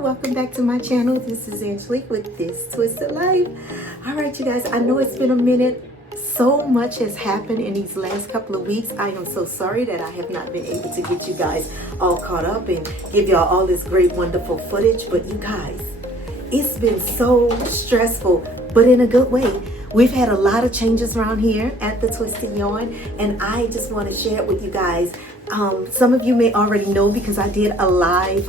welcome back to my channel. This is Angelique with This Twisted Life. All right, you guys, I know it's been a minute. So much has happened in these last couple of weeks. I am so sorry that I have not been able to get you guys all caught up and give y'all all this great, wonderful footage. But you guys, it's been so stressful, but in a good way. We've had a lot of changes around here at the Twisted Yarn, and I just want to share it with you guys. Some of you may already know because I did a live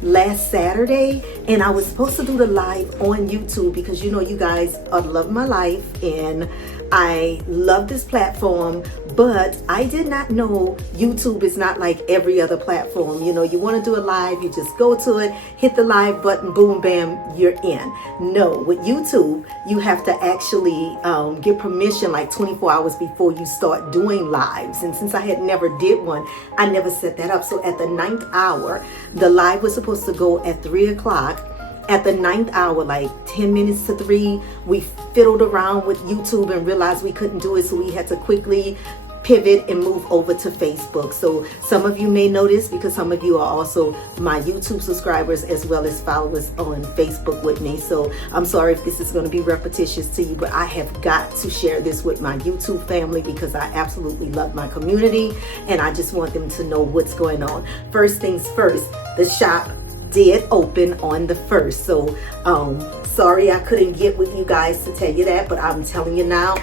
last Saturday, and I was supposed to do the live on YouTube because you know you guys love my life and I love this platform, but I did not know YouTube is not like every other platform. You know, you want to do a live, you just go to it, hit the live button, boom, bam, you're in. No, with YouTube, you have to actually get permission like 24 hours before you start doing lives. And since I had never did one, I never set that up. So at the 9th hour, the live was supposed to go at 3 o'clock. At the 9th hour, like 10 minutes to 3, we fiddled around with YouTube and realized we couldn't do it. So we had to quickly pivot and move over to Facebook. So some of you may know this because some of you are also my YouTube subscribers as well as followers on Facebook with me. So I'm sorry if this is going to be repetitious to you, but I have got to share this with my YouTube family because I absolutely love my community and I just want them to know what's going on. First things first, the shop did open on the 1st. So sorry I couldn't get with you guys to tell you that, but I'm telling you now,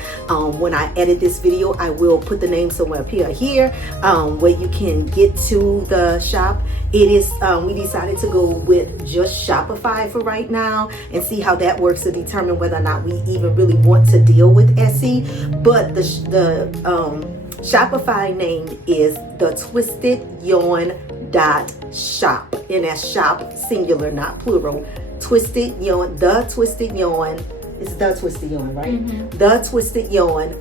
when I edit this video, I will put the name somewhere up here where you can get to the shop. It is we decided to go with just Shopify for right now and see how that works to determine whether or not we even really want to deal with Etsy. But the Shopify name is the Twisted Yarn .shop, and that's shop singular, not plural. Twisted Yarn, the Twisted Yarn, it's the Twisted Yarn, right? Mm-hmm. The Twisted Yarn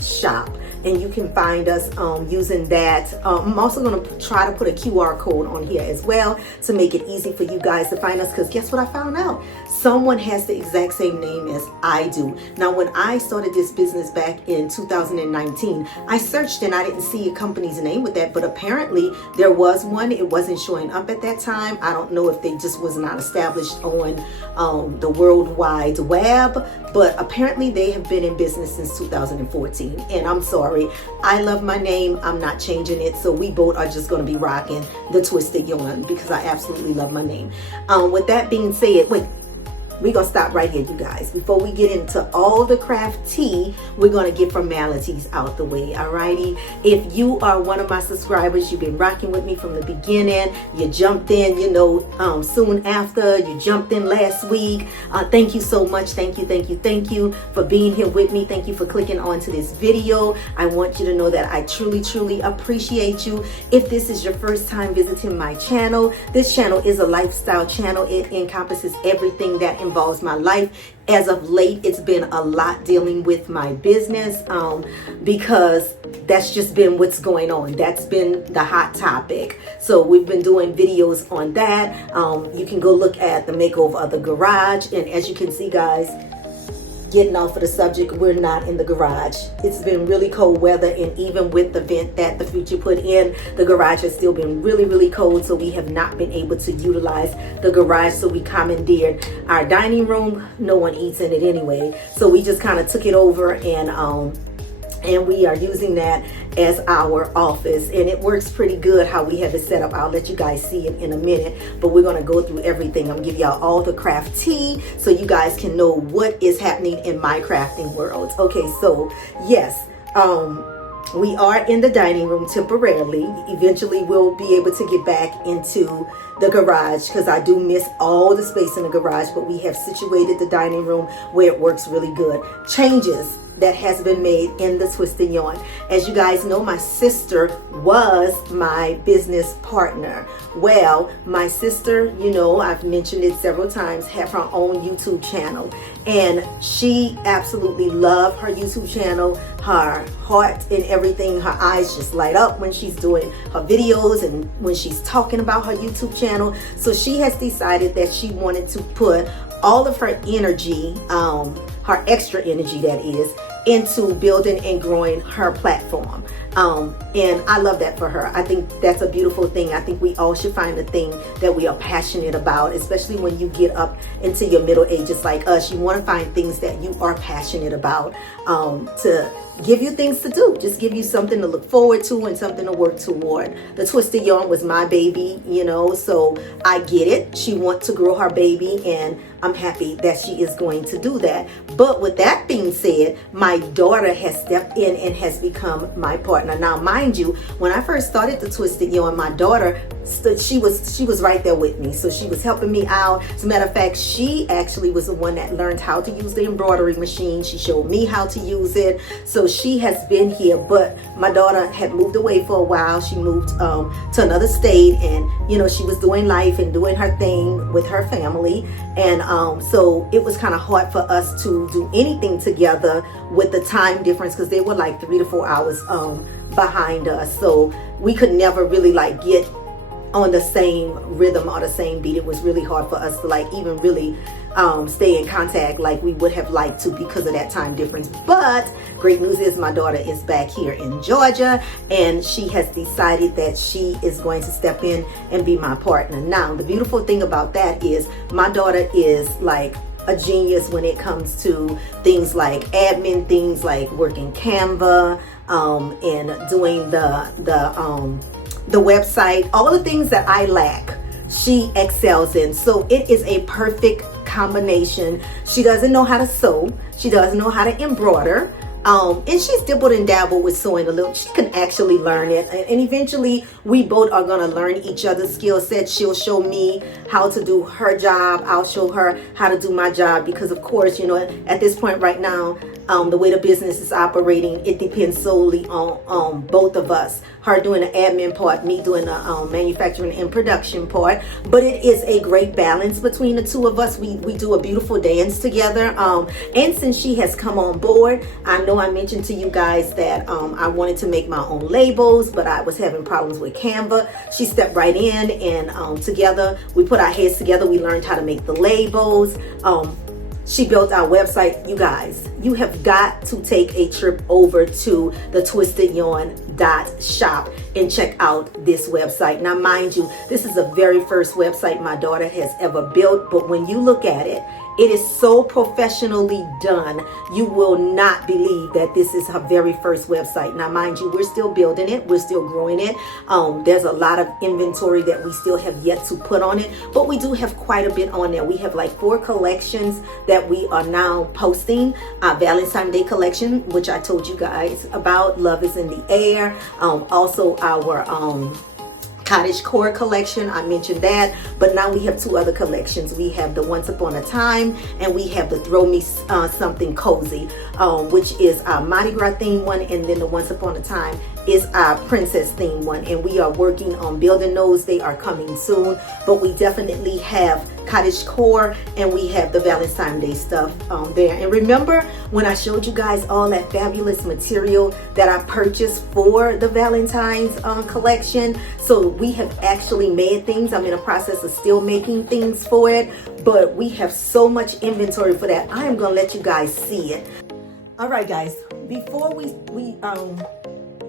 .shop, and you can find us using that. I'm also going to try to put a QR code on here as well to make it easy for you guys to find us, because guess what I found out? Someone has the exact same name as I do. Now, when I started this business back in 2019, I searched and I didn't see a company's name with that, but apparently there was one. It wasn't showing up at that time. I don't know if they just was not established on the World Wide Web, but apparently they have been in business since 2014. And I'm sorry, I love my name. I'm not changing it. So we both are just going to be rocking the Twisted Yarn because I absolutely love my name. With that being said, wait, we're going to stop right here, you guys. Before we get into all the craft tea, we're going to get formalities out the way, alrighty? If you are one of my subscribers, you've been rocking with me from the beginning, you jumped in, you know, soon after, you jumped in last week. Thank you so much. Thank you for being here with me. Thank you for clicking onto this video. I want you to know that I truly appreciate you. If this is your first time visiting my channel, this channel is a lifestyle channel. It encompasses everything that involves my life. As of late, it's been a lot dealing with my business because that's just been what's going on. That's been the hot topic. So we've been doing videos on that. You can go look at the makeover of the garage. And as you can see, guys, getting off of the subject, we're not in the garage. It's been really cold weather, and even with the vent that the Future put in, the garage has still been really cold, so we have not been able to utilize the garage. So we commandeered our dining room. No one eats in it anyway, so we just kind of took it over, and we are using that as our office, and it works pretty good how we have it set up. I'll let you guys see it in a minute, but we're going to go through everything. I'm going to give y'all all the craft tea so you guys can know what is happening in my crafting world. Okay, so yes, we are in the dining room temporarily. Eventually we'll be able to get back into the garage because I do miss all the space in the garage, but we have situated the dining room where it works really good. Changes that has been made in the Twisted Yarn. As you guys know, my sister was my business partner. Well, my sister, you know, I've mentioned it several times, have her own YouTube channel, and she absolutely loved her YouTube channel. Her heart and everything, her eyes just light up when she's doing her videos and when she's talking about her YouTube channel. So she has decided that she wanted to put all of her energy, her extra energy that is, into building and growing her platform. And I love that for her. I think that's a beautiful thing. I think we all should find a thing that we are passionate about, especially when you get up into your middle ages like us. You want to find things that you are passionate about, to give you things to do, just give you something to look forward to and something to work toward. The Twisted Yarn was my baby, so I get it. She wants to grow her baby, and I'm happy that she is going to do that. But with that being said, my daughter has stepped in and has become my partner. Now, mind you, when I first started the Twisted Yarn, my daughter, she was right there with me. So she was helping me out. As a matter of fact, she actually was the one that learned how to use the embroidery machine. She showed me how to use it. So she has been here, but my daughter had moved away for a while. She moved to another state, and she was doing life and doing her thing with her family. And so it was kind of hard for us to do anything together with the time difference, because they were like 3 to 4 hours behind us. So we could never really get on the same rhythm or the same beat. It was really hard for us to even really stay in contact like we would have liked to because of that time difference. But great news is my daughter is back here in Georgia, and she has decided that she is going to step in and be my partner. Now, the beautiful thing about that is my daughter is like a genius when it comes to things like admin, things like working Canva, and doing the website, all the things that I lack, she excels in. So it is a perfect combination. She doesn't know how to sew. She doesn't know how to embroider. And she's dabbled and dabbled with sewing a little. She can actually learn it. And eventually we both are going to learn each other's skill set. She'll show me how to do her job. I'll show her how to do my job, because of course, at this point right now, the way the business is operating, it depends solely on both of us. Her doing the admin part, me doing the manufacturing and production part. But it is a great balance between the two of us. We do a beautiful dance together. And since she has come on board, I know I mentioned to you guys that I wanted to make my own labels, but I was having problems with Canva. She stepped right in, and together we put our heads together. We learned how to make the labels. She built our website. You guys, you have got to take a trip over to the twistedyarn.shop and check out this website. Now, mind you, this is the very first website my daughter has ever built, but when you look at it, it is so professionally done. You will not believe that this is her very first website. Now, mind you, we're still building it. We're still growing it. There's a lot of inventory that we still have yet to put on it, but we do have quite a bit on there. We have like 4 collections that we are now posting. Our Valentine's Day collection, which I told you guys about, Love is in the Air. Also our Cottagecore collection, I mentioned that, but now we have 2 other collections. We have the Once Upon a Time, and we have the Throw Me Something Cozy, which is our Mardi Gras theme one, and then the Once Upon a Time is our princess theme one, and we are working on building those. They are coming soon, but we definitely have Cottagecore, and we have the Valentine's Day stuff there. And remember when I showed you guys all that fabulous material that I purchased for the Valentine's collection? So we have actually made things. I'm in a process of still making things for it, but we have so much inventory for that. I am gonna let you guys see it. All right, guys, before we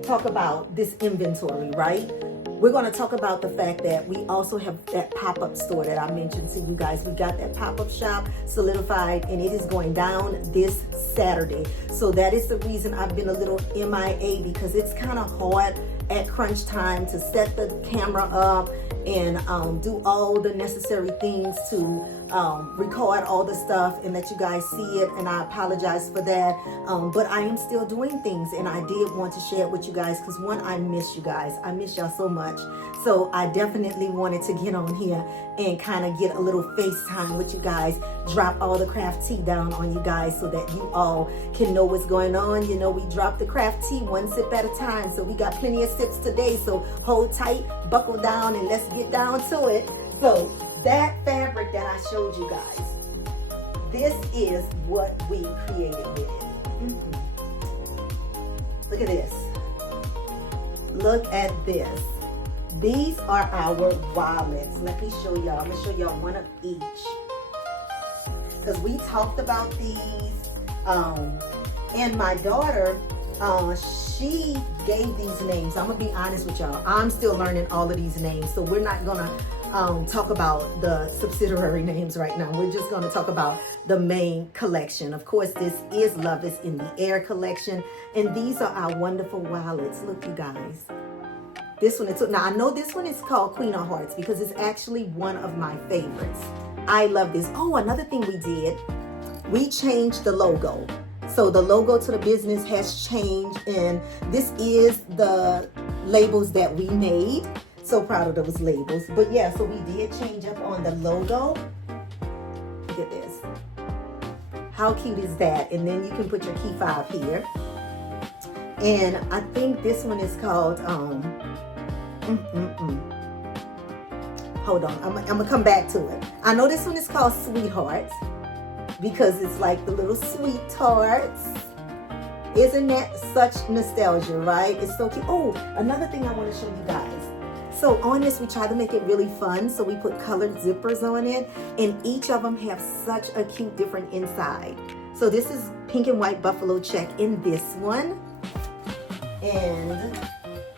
talk about this inventory, right? We're going to talk about the fact that we also have that pop-up store that I mentioned to you guys. We got that pop-up shop solidified, and it is going down this Saturday. So that is the reason I've been a little MIA, because it's kind of hard at crunch time to set the camera up and do all the necessary things to record all the stuff and let you guys see it, and I apologize for that, but I am still doing things, and I did want to share it with you guys because, one, I miss you guys. I miss y'all so much. So I definitely wanted to get on here and kind of get a little FaceTime with you guys, drop all the craft tea down on you guys so that you all can know what's going on. You know, we drop the craft tea 1 sip at a time, so we got plenty of sips today. So hold tight, buckle down, and let's get down to it. So that fabric that I showed you guys, this is what we created with it. Look at this. Look at this. These are our wallets. Let me show y'all. I'm gonna show y'all one of each, because we talked about these And my daughter, she gave these names. I'm gonna be honest with y'all. I'm still learning all of these names, so we're not gonna talk about the subsidiary names right now. We're just gonna talk about the main collection. Of course, this is Love is in the Air collection, and these are our wonderful wallets. Look, you guys. This one, now I know this one is called Queen of Hearts because it's actually one of my favorites. I love this. Oh, another thing we did, we changed the logo. So the logo to the business has changed, and this is the labels that we made. So proud of those labels. But yeah, so we did change up on the logo. Look at this. How cute is that? And then you can put your key fob here. And I think this one is called, hold on, I'm gonna come back to it. I know this one is called Sweetheart, because it's like the little sweethearts. Isn't that such nostalgia, right? It's so cute. Oh, another thing I want to show you guys. So on this, we try to make it really fun. So we put colored zippers on it, and each of them have such a cute different inside. So this is pink and white buffalo check in this one. And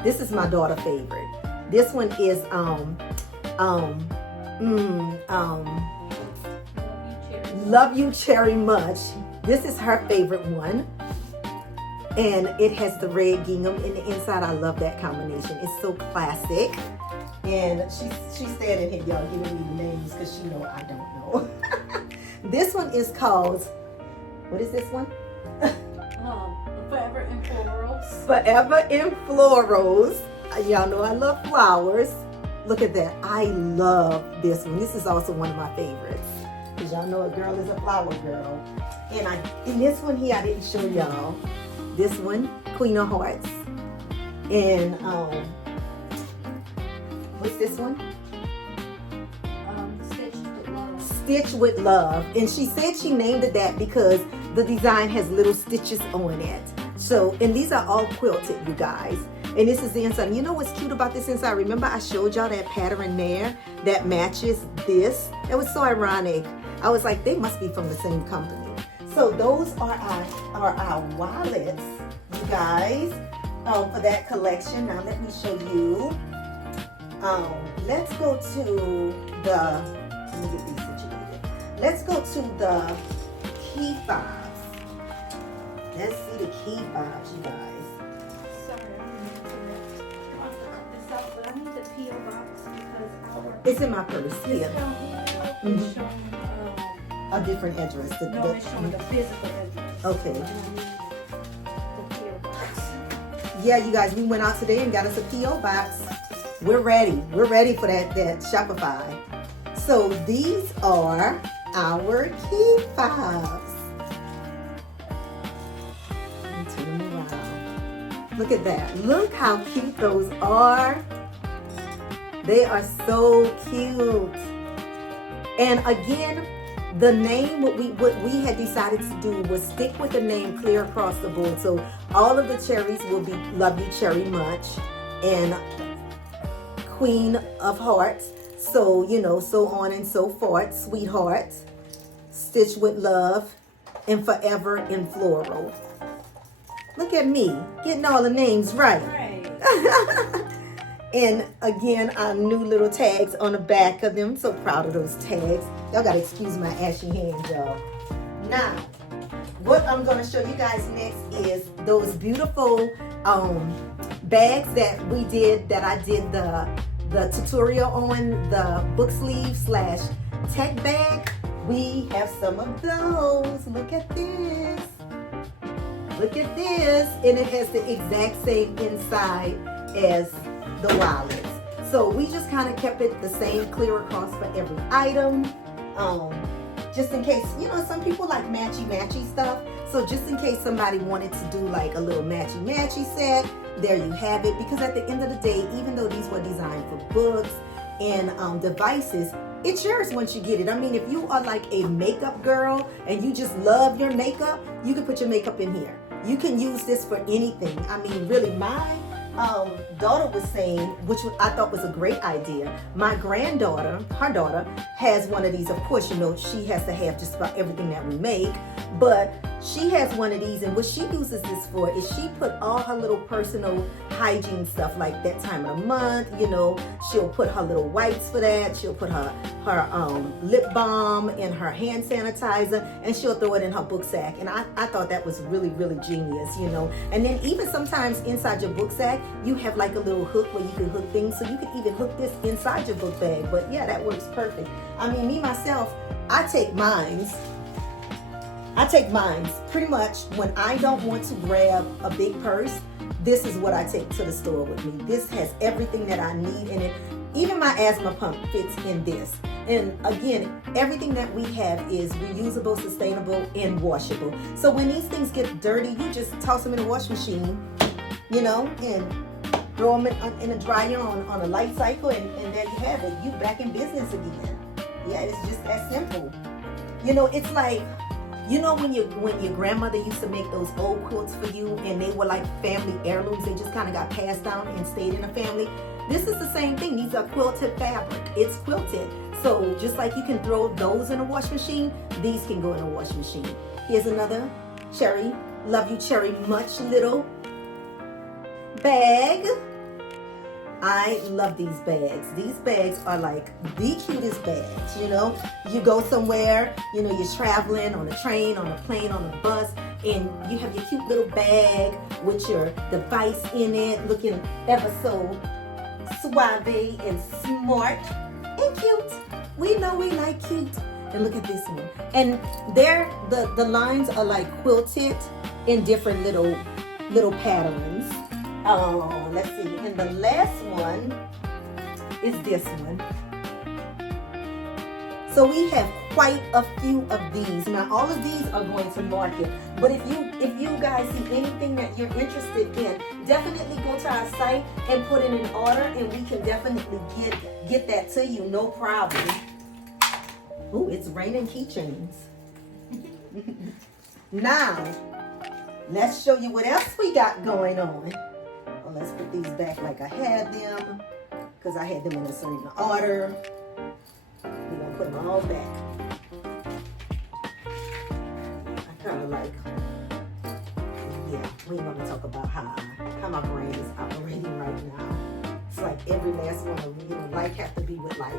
this is my daughter's favorite. This one is Love You Cherry Much. This is her favorite one. And it has the red gingham in the inside. I love that combination. It's so classic. And she's standing here, y'all, giving me the names because she know I don't know. This one is called, what is this one? Forever in Florals. Forever in Florals. Y'all know I love flowers. Look at that. I love this one. This is also one of my favorites. Because y'all know a girl is a flower girl. And in this one here, I didn't show y'all. This one, Queen of Hearts. And what's this one? Stitched with Love. Stitched with Love. And she said she named it that because the design has little stitches on it. So, and these are all quilted, you guys. And this is the inside. You know what's cute about this inside? Remember I showed y'all that pattern there that matches this? It was so ironic. I was like, they must be from the same company. So those are our wallets, you guys, for that collection. Now let me show you. Let's go to the, let me get these situated. Let's go to the key fobs. Let's see the key fobs, you guys. But I need the P.O. box because It's in my purse here. it's showing A different address. no, it's showing the physical address. Okay. And I need the P.O. box. Yeah, you guys, we went out today and got us a P.O. box. We're ready. We're ready for that Shopify. So these are our key fobs. Let me turn them around. Look at that. Look how cute those are. They are so cute. And again, the name, what we had decided to do was stick with the name clear across the board. So all of the cherries will be Love You Cherry Much and Queen of Hearts. So, you know, so on and so forth. Sweetheart, Stitched with Love, and Forever in Floral. Look at me, getting all the names right. And again, our new little tags on the back of them. So proud of those tags. Y'all gotta excuse my ashy hands, y'all. Now, what I'm gonna show you guys next is those beautiful bags that we did, that I did the tutorial on, the book sleeve / tech bag. We have some of those. Look at this. Look at this. And it has the exact same inside as the wallets. So we just kind of kept it the same clear across for every item. Just in case, you know, some people like matchy stuff. So just in case somebody wanted to do like a little matchy set, there you have it. Because at the end of the day, even though these were designed for books and devices, it's yours once you get it. I mean, if you are like a makeup girl and you just love your makeup, you can put your makeup in here. You can use this for anything. I mean, really, my daughter was saying, which I thought was a great idea. My granddaughter, her daughter, has one of these. Of course, you know, she has to have just about everything that we make. But she has one of these, and what she uses this for is she put all her little personal hygiene stuff, like that time of the month, you know, she'll put her little wipes for that, she'll put her lip balm and her hand sanitizer, and she'll throw it in her book sack. And I thought that was really, really genius, you know. And then even sometimes inside your book sack, you have like a little hook where you can hook things, so you can even hook this inside your book bag. But yeah, that works perfect. I mean, me myself, I take mines pretty much when I don't want to grab a big purse. This is what I take to the store with me. This has everything that I need in it. Even my asthma pump fits in this. And again, everything that we have is reusable, sustainable, and washable. So when these things get dirty, you just toss them in the wash machine, you know, and throw them in a dryer on a light cycle, and there you have it. You back in business again. Yeah, it's just that simple. You know, it's like, you know, when your grandmother used to make those old quilts for you, and they were like family heirlooms, they just kind of got passed down and stayed in the family. This is the same thing. These are quilted fabric. It's quilted. So just like you can throw those in a wash machine, these can go in a wash machine. Here's another Cherry, love you Cherry, much little bag. I love these bags. These bags are like the cutest bags, you know. You go somewhere, you know, you're traveling on a train, on a plane, on a bus, and you have your cute little bag with your device in it, looking ever so suave and smart and cute. We know we like cute. And look at this one. And there, the lines are like quilted in different little patterns. Oh, let's see. And the last one is this one. So we have quite a few of these. Now, all of these are going to market. But if you guys see anything that you're interested in, definitely go to our site and put in an order, and we can definitely get that to you, no problem. Ooh, it's raining keychains. Now, let's show you what else we got going on. Well, let's put these back like I had them, because I had them in a certain order. We're going to put them all back. I kind of like, yeah, we ain't going to talk about how my brain is operating right now. It's like every last one of them, you know, like have to be with like.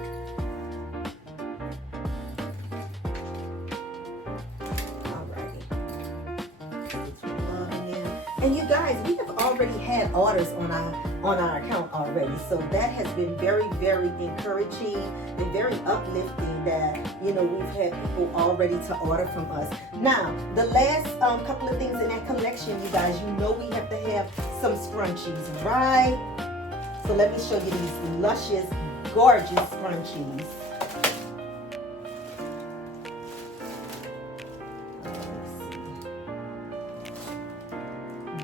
And you guys, we have already had orders on our account already, so that has been very, very encouraging and very uplifting that, you know, we've had people already to order from us. Now, the last couple of things in that collection, you guys, you know we have to have some scrunchies, right? So let me show you these luscious, gorgeous scrunchies.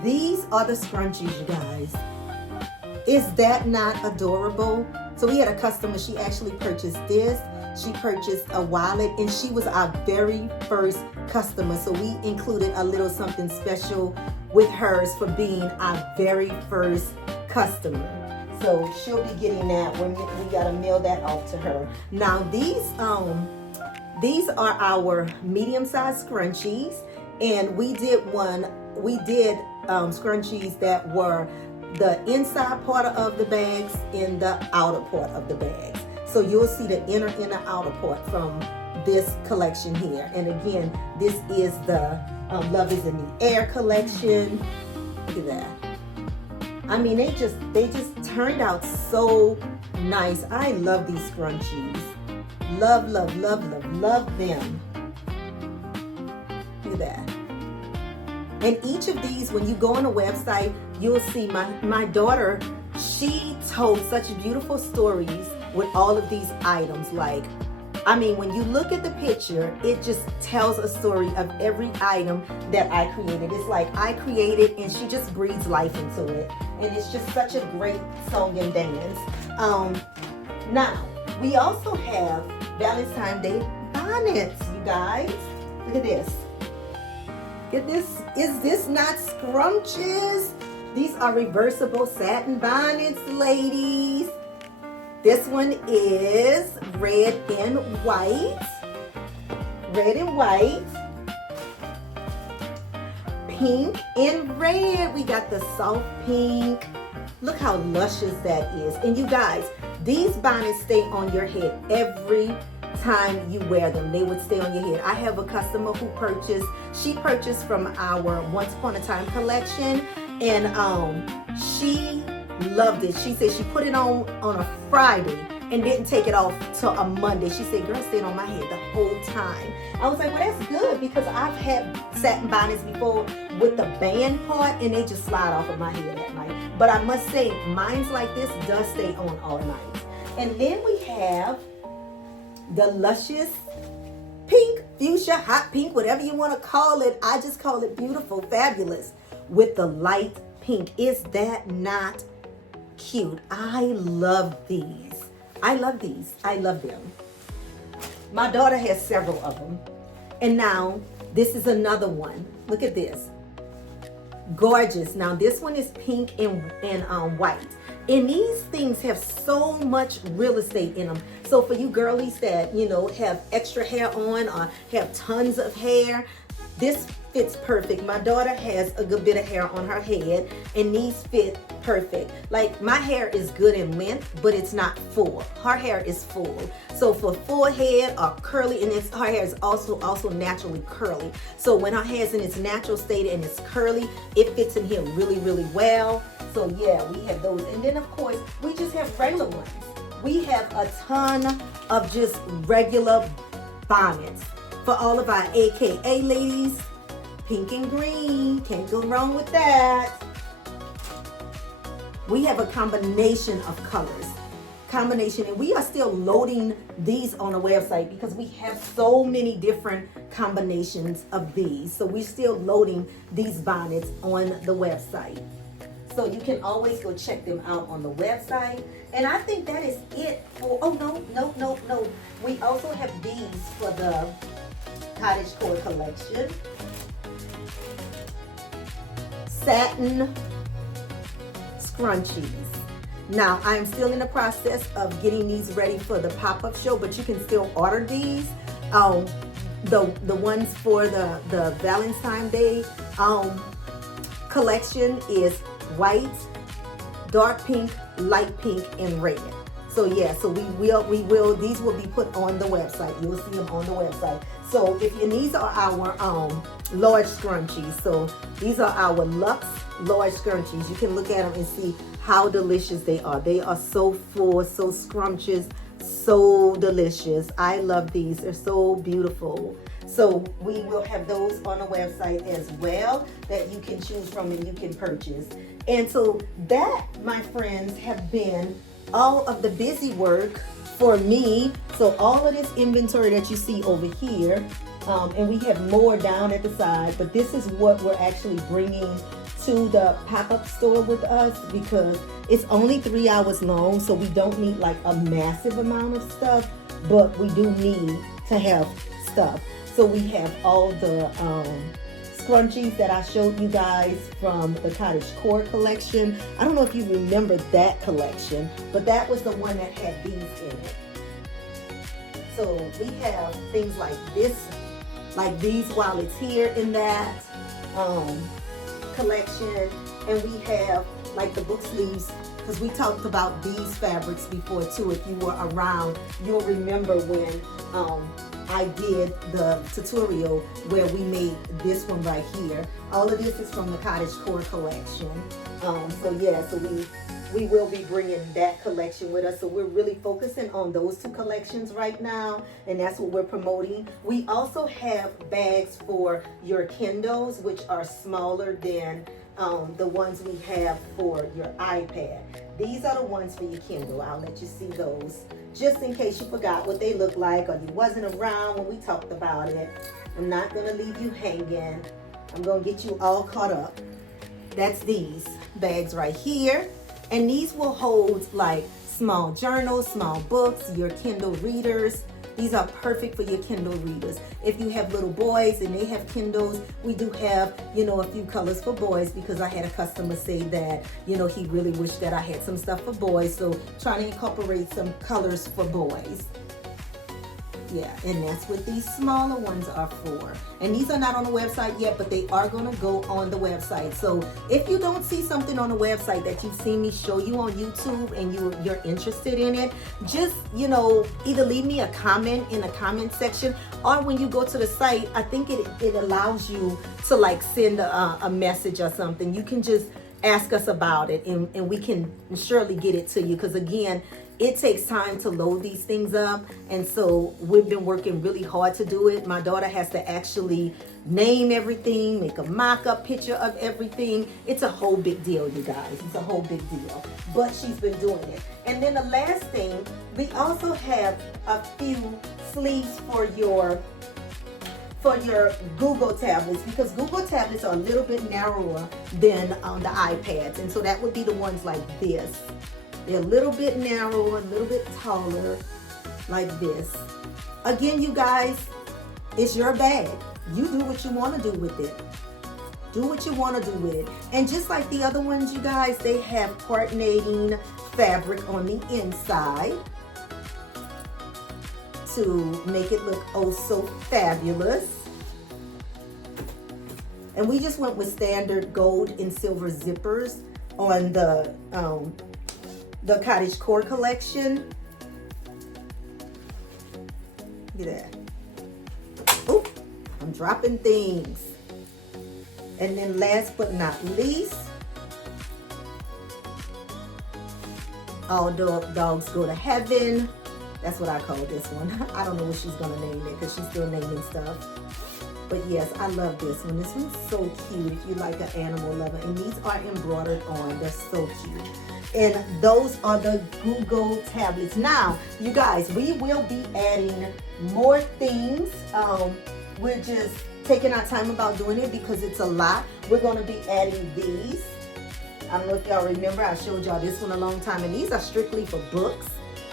These are the scrunchies, you guys. Is that not adorable? So we had a customer, she actually purchased this. She purchased a wallet, and she was our very first customer. So we included a little something special with hers for being our very first customer. So she'll be getting that when we gotta mail that out to her. Now these are our medium-sized scrunchies, and we did scrunchies that were the inside part of the bags and the outer part of the bags. So you'll see the inner and the outer part from this collection here. And again, this is the Love is in the Air collection. Look at that. I mean, they just turned out so nice. I love these scrunchies. Love, love, love, love, love them. Look at that. And each of these, when you go on the website, you'll see my daughter, she told such beautiful stories with all of these items. Like, I mean, when you look at the picture, it just tells a story of every item that I created. It's like I created, and she just breathes life into it. And it's just such a great song and dance. Now, we also have Valentine's Day bonnets, you guys. Look at this. Look at this. Is this not scrumptious? These are reversible satin bonnets, ladies. This one is red and white. Red and white. pink and red. We got the soft pink. Look how luscious that is. And you guys, these bonnets stay on your head every time you wear them. They would stay on your head. I have a customer who she purchased from our Once Upon a Time collection, and she loved it. She said she put it on a Friday and didn't take it off till a Monday. She said, girl, it stayed on my head the whole time. I was like, well, that's good, because I've had satin bonnets before with the band part and they just slide off of my head at night. But I must say, mine's like this does stay on all night. And then we have the luscious pink, fuchsia, hot pink, whatever you want to call it. I just call it beautiful, fabulous, with the light pink. Is that not cute? I love these. I love these. I love them. My daughter has several of them. And now this is another one. Look at this. Gorgeous. Now this one is pink and white. And these things have so much real estate in them. So for you girlies that, have extra hair on or have tons of hair, this fits perfect. My daughter has a good bit of hair on her head, and these fit perfect. Like, my hair is good in length, but it's not full. Her hair is full. So for full head or curly, and her hair is also naturally curly. So when her hair is in its natural state and it's curly, it fits in here really, really well. So yeah, we have those. And then of course, we just have regular ones. We have a ton of just regular bonnets for all of our AKA ladies. Pink and green, can't go wrong with that. We have a combination of colors. And we are still loading these on the website because we have so many different combinations of these. So we're still loading these bonnets on the website. So you can always go check them out on the website. And I think that is it for, no. We also have these for the Cottagecore collection. Satin scrunchies. Now, I'm still in the process of getting these ready for the pop-up show, but you can still order these. The ones for the Valentine's Day collection is white, dark pink, light pink, and red. So yeah, so these will be put on the website. You'll see them on the website. So and these are our large scrunchies. So these are our Luxe large scrunchies. You can look at them and see how delicious they are. They are so full, so scrumptious, so delicious. I love these. They're so beautiful. So we will have those on the website as well that you can choose from and you can purchase. And so that, my friends, have been all of the busy work for me. So all of this inventory that you see over here, and we have more down at the side, but this is what we're actually bringing to the pop-up store with us, because it's only 3 hours long, so we don't need like a massive amount of stuff, but we do need to have stuff. So we have all the scrunchies that I showed you guys from the Cottagecore collection. I don't know if you remember that collection, but that was the one that had these in it. So we have things like this, like these while it's here in that collection. And we have like the book sleeves, because we talked about these fabrics before too. If you were around, you'll remember when I did the tutorial where we made this one right here. All of this is from the Cottagecore collection. So yeah, so we will be bringing that collection with us. So we're really focusing on those two collections right now, and that's what we're promoting. We also have bags for your Kindles, which are smaller than the ones we have for your iPad. These are the ones for your Kindle. I'll let you see those just in case you forgot what they look like or you wasn't around when we talked about it. I'm not gonna leave you hanging. I'm gonna get you all caught up. That's these bags right here. And these will hold like small journals, small books, your Kindle readers. These are perfect for your Kindle readers. If you have little boys and they have Kindles, we do have, a few colors for boys, because I had a customer say that, he really wished that I had some stuff for boys. So trying to incorporate some colors for boys. Yeah, and that's what these smaller ones are for. And these are not on the website yet, but they are going to go on the website. So if you don't see something on the website that you've seen me show you on YouTube and you're interested in it, just, either leave me a comment in the comment section, or when you go to the site, I think it allows you to like send a message or something. You can just ask us about it, and we can surely get it to you, because again, it takes time to load these things up, and so we've been working really hard to do it. My daughter has to actually name everything, make a mock-up picture of everything. It's a whole big deal, you guys. It's a whole big deal, but she's been doing it. And then the last thing, we also have a few sleeves for your Google tablets, because Google tablets are a little bit narrower than the iPads, and so that would be the ones like this. They're a little bit narrower, a little bit taller, like this. Again, you guys, it's your bag. You do what you want to do with it. Do what you want to do with it. And just like the other ones, you guys, they have coordinating fabric on the inside to make it look oh so fabulous. And we just went with standard gold and silver zippers on the Cottagecore collection. Look at that. Oop, I'm dropping things. And then last but not least, all dogs go to heaven. That's what I call this one. I don't know what she's gonna name it, because she's still naming stuff. But yes, I love this one. This one's so cute if you like an animal lover. And these are embroidered on. They're so cute. And those are the Google tablets. Now, you guys, we will be adding more things. We're just taking our time about doing it because it's a lot. We're going to be adding these. I don't know if y'all remember, I showed y'all this one a long time. And these are strictly for books.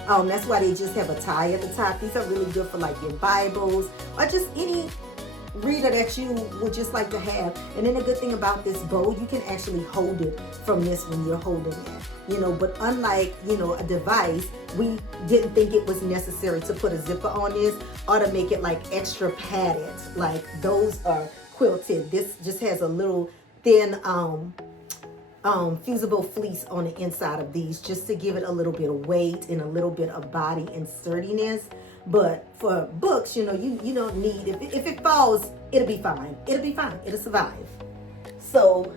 That's why they just have a tie at the top. These are really good for like your Bibles or just any reader that you would just like to have. And then the good thing about this bow, you can actually hold it from this when you're holding it, but unlike a device, we didn't think it was necessary to put a zipper on this or to make it like extra padded. Like those are quilted. This just has a little thin fusible fleece on the inside of these, just to give it a little bit of weight and a little bit of body and sturdiness. But for books, you don't need, if it falls, it'll be fine. It'll be fine. It'll survive. So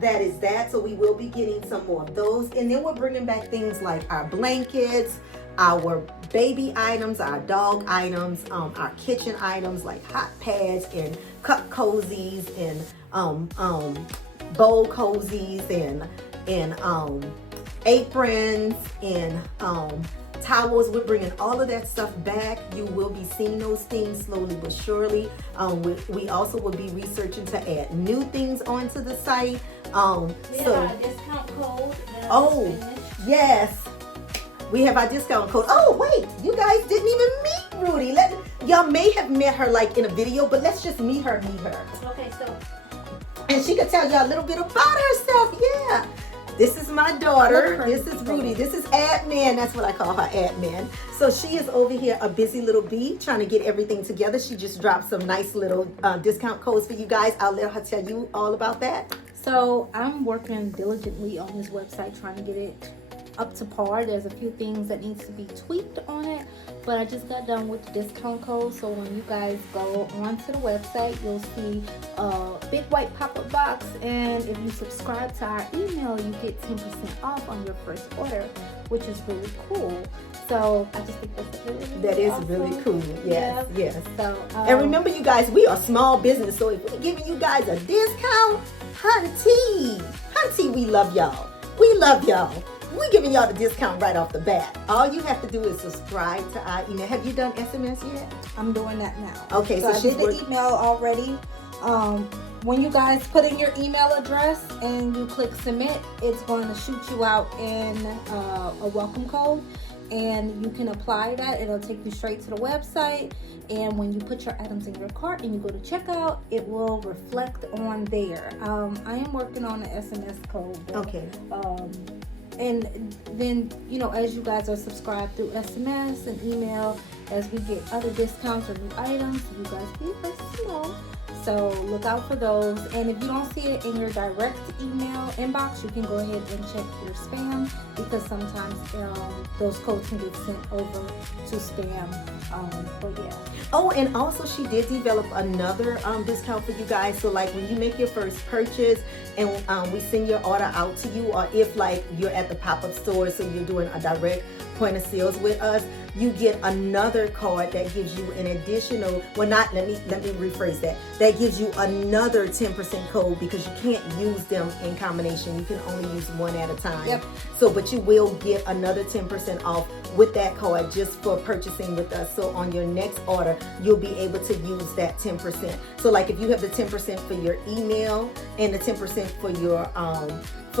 that is that. So we will be getting some more of those. And then we're bringing back things like our blankets, our baby items, our dog items, our kitchen items like hot pads and cup cozies and bowl cozies and aprons and towels. We're bringing all of that stuff back. You will be seeing those things slowly but surely. We also will be researching to add new things onto the site. We have a discount code. Yes. We have our discount code. Oh, wait. You guys didn't even meet Rudy. Y'all may have met her like in a video, but let's just meet her. Okay, so. And she could tell y'all a little bit about herself. Yeah. This is my daughter. This is Rudy. This is admin. That's what I call her, admin. So she is over here, a busy little bee, trying to get everything together. She just dropped some nice little discount codes for you guys. I'll let her tell you all about that. So I'm working diligently on this website, trying to get it up to par. There's a few things that needs to be tweaked on it, but I just got done with the discount code. So when you guys go onto the website, you'll see a big white pop-up box, and if you subscribe to our email, you get 10% off on your first order, which is really cool. So I just think that's really awesome. Really cool. Yes, yeah. yes. So and remember, you guys, we are small business, so if we're giving you guys a discount, hunty, we love y'all. We love y'all. We're giving y'all the discount right off the bat. All you have to do is subscribe to our email. Have you done SMS yet? I'm doing that now. Okay, so I did the email already. When you guys put in your email address and you click submit, it's going to shoot you out in a welcome code, and you can apply that. It'll take you straight to the website, and when you put your items in your cart and you go to checkout, it will reflect on there. I am working on the SMS code. But, okay. And then, as you guys are subscribed through SMS and email, as we get other discounts or new items, you guys let us know. So look out for those. And if you don't see it in your direct email inbox, you can go ahead and check your spam, because sometimes those codes can get sent over to spam. But yeah. Oh, and also she did develop another discount for you guys. So like when you make your first purchase and we send your order out to you, or if like you're at the pop-up store, so you're doing a direct point of sales with us, you get another card that gives you an additional, well, not, let me rephrase that gives you another 10% code, because you can't use them in combination. You can only use one at a time. Yep. So but you will get another 10% off with that card just for purchasing with us. So on your next order, you'll be able to use that 10%. So like if you have the 10% for your email and the 10% for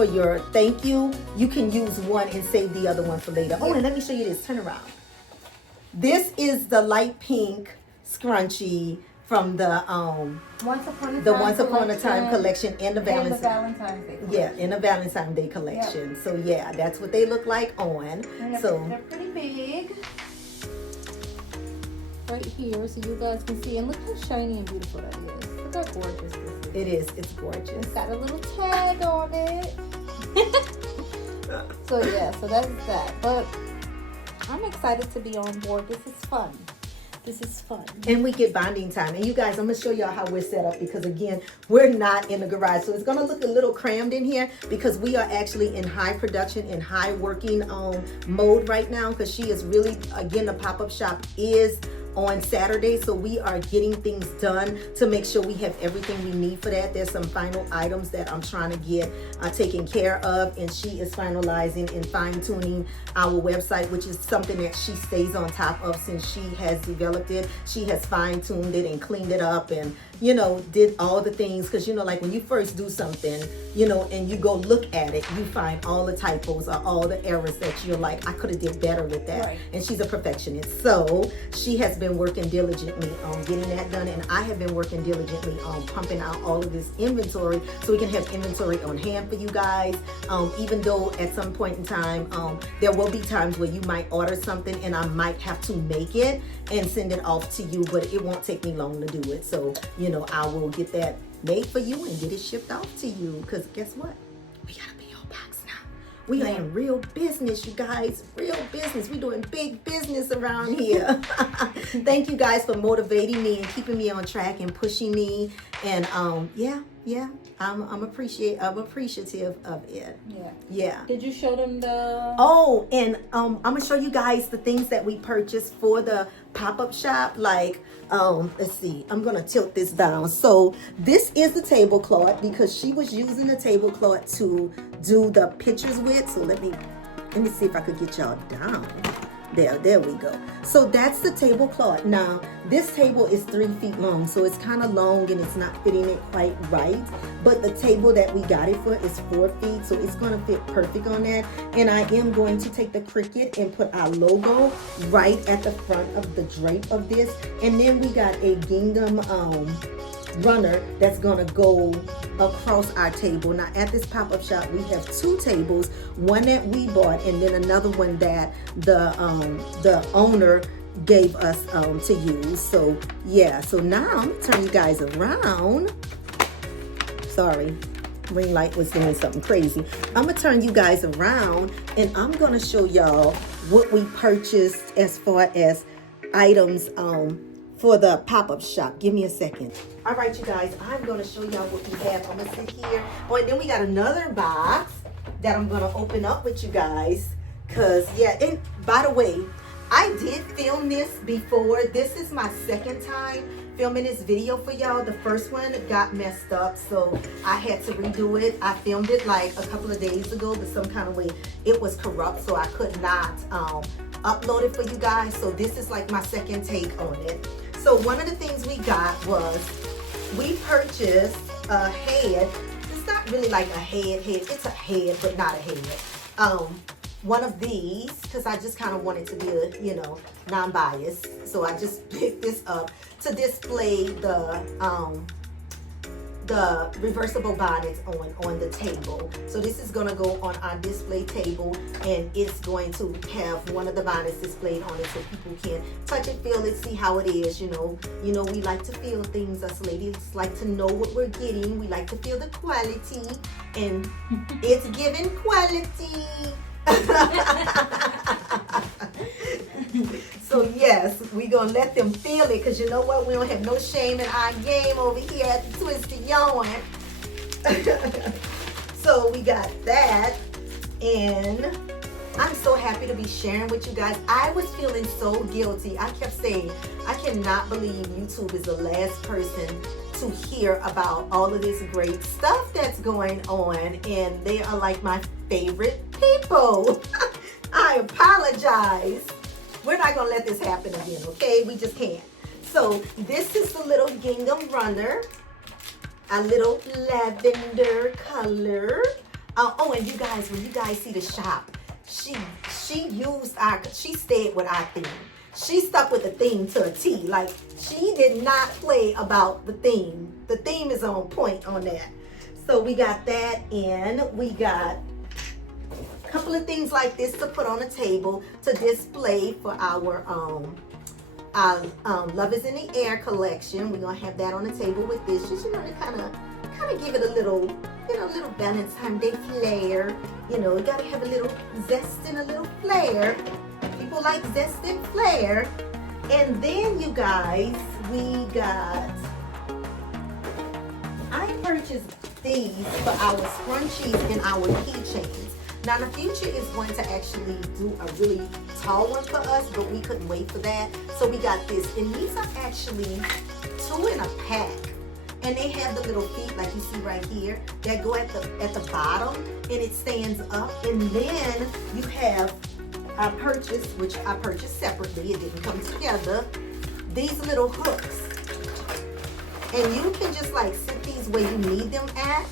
your thank you, you can use one and save the other one for later. Oh, and let me show you this. Turn around. This is the light pink scrunchie from the Once Upon a Time collection and the Valentine's Day collection. Yeah, in the Valentine's Day collection. Yep. So yeah, that's what they look like on. So they're pretty big. Right here, so you guys can see, and look how shiny and beautiful that is. Look how gorgeous this is. It is. It's gorgeous. It's got a little tag on it. So yeah, so that's that. But I'm excited to be on board. This is fun. And we get bonding time. And you guys, I'm going to show y'all how we're set up, because again, we're not in the garage. So it's going to look a little crammed in here, because we are actually in high production and high working mode right now, because she is really, again, the pop-up shop is on Saturday, so we are getting things done to make sure we have everything we need for that. There's some final items that I'm trying to get taken care of, and she is finalizing and fine-tuning our website, which is something that she stays on top of since she has developed it. She has fine-tuned it and cleaned it up and did all the things, because like when you first do something, and you go look at it, you find all the typos or all the errors that you're like, I could have did better with that. Right. And she's a perfectionist, so she has been working diligently on getting that done, and I have been working diligently on pumping out all of this inventory so we can have inventory on hand for you guys. Even though at some point in time, there will be times where you might order something and I might have to make it and send it off to you, but it won't take me long to do it. So I will get that made for you and get it shipped off to you, because guess what? We got a P.O. box now. We are in real business, you guys. Real business. We're doing big business around here. Thank you guys for motivating me and keeping me on track and pushing me. And I'm appreciative of it. Yeah. Did you show them the? Oh, and I'm gonna show you guys the things that we purchased for the pop-up shop. Like, let's see. I'm gonna tilt this down. So this is the tablecloth, because she was using the tablecloth to do the pictures with. So let me see if I could get y'all down. There we go. So that's the tablecloth. Now, this table is 3 feet long, so it's kind of long and it's not fitting it quite right. But the table that we got it for is 4 feet, so it's going to fit perfect on that. And I am going to take the Cricut and put our logo right at the front of the drape of this. And then we got a gingham runner that's gonna go across our table. Now at this pop-up shop we have 2 tables, one that we bought and then another one that the owner gave us to use. So yeah, so now I'm gonna turn you guys around. Sorry, ring light was doing something crazy. I'm gonna turn you guys around and I'm gonna show y'all what we purchased as far as items for the pop-up shop. Give me a second. All right, you guys, I'm gonna show y'all what we have. I'm gonna sit here. Oh, and then we got another box that I'm gonna open up with you guys. Cause yeah, and by the way, I did film this before. This is my second time filming this video for y'all. The first one got messed up, so I had to redo it. I filmed it like a couple of days ago, but some kind of way it was corrupt, so I could not upload it for you guys. So this is like my second take on it. So one of the things we got was we purchased a head. It's not really like a head. It's a head, but not a head. One of these, because I just kind of wanted to be a, non-biased. So I just picked this up to display the reversible bonnets on the table. So this is gonna go on our display table, and it's going to have one of the bonnets displayed on it so people can touch it, feel it, see how it is. You know, we like to feel things. Us ladies like to know what we're getting. We like to feel the quality, and it's giving quality. So yes, we gonna let them feel it, because you know what? We don't have no shame in our game over here at the Twisted Yarn. So we got that, and I'm so happy to be sharing with you guys. I was feeling so guilty. I kept saying, I cannot believe YouTube is the last person to hear about all of this great stuff that's going on, and they are like my favorite people. I apologize. We're not gonna let this happen again, okay? We just can't. So this is the little gingham runner, a little lavender color. Oh, and you guys, when you guys see the shop, she stayed with our theme. She stuck with the theme to a T. Like, she did not play about the theme. The theme is on point on that. So we got that, and we got a couple of things like this to put on the table to display for our Love is in the Air collection. We're gonna have that on the table with this, just, to kind of give it a little, little Valentine's Day flair. You gotta have a little zest and a little flair. People like zest and flair. And then, you guys, I purchased these for our scrunchies and our keychains. Now, in the future is going to actually do a really tall one for us, but we couldn't wait for that. So we got this, and these are actually 2 in a pack. And they have the little feet, like you see right here, that go at the bottom, and it stands up. And then you have, which I purchased separately, it didn't come together, these little hooks. And you can just like sit these where you need them at,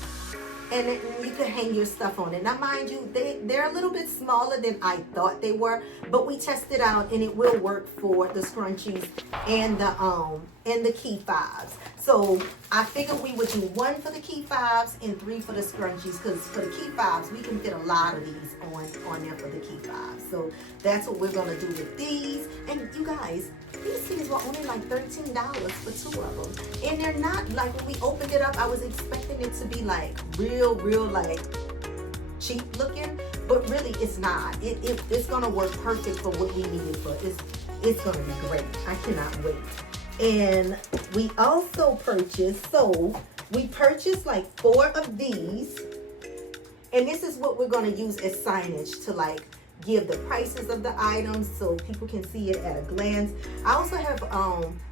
and you can hang your stuff on it. Now, mind you, they're a little bit smaller than I thought they were, but we tested out, and it will work for the scrunchies and the key fobs. So I figured we would do 1 for the key fobs and 3 for the scrunchies, because for the key fobs, we can fit a lot of these on there for the key fobs. So that's what we're gonna do with these. And you guys, these things were only like $13 for 2 of them. And they're not, like, when we opened it up, I was expecting it to be like real like cheap looking, but really it's not. It's gonna work perfect for what we need it for. It's gonna be great. I cannot wait. And we also purchased like 4 of these, and this is what we're going to use as signage to like give the prices of the items so people can see it at a glance. I also have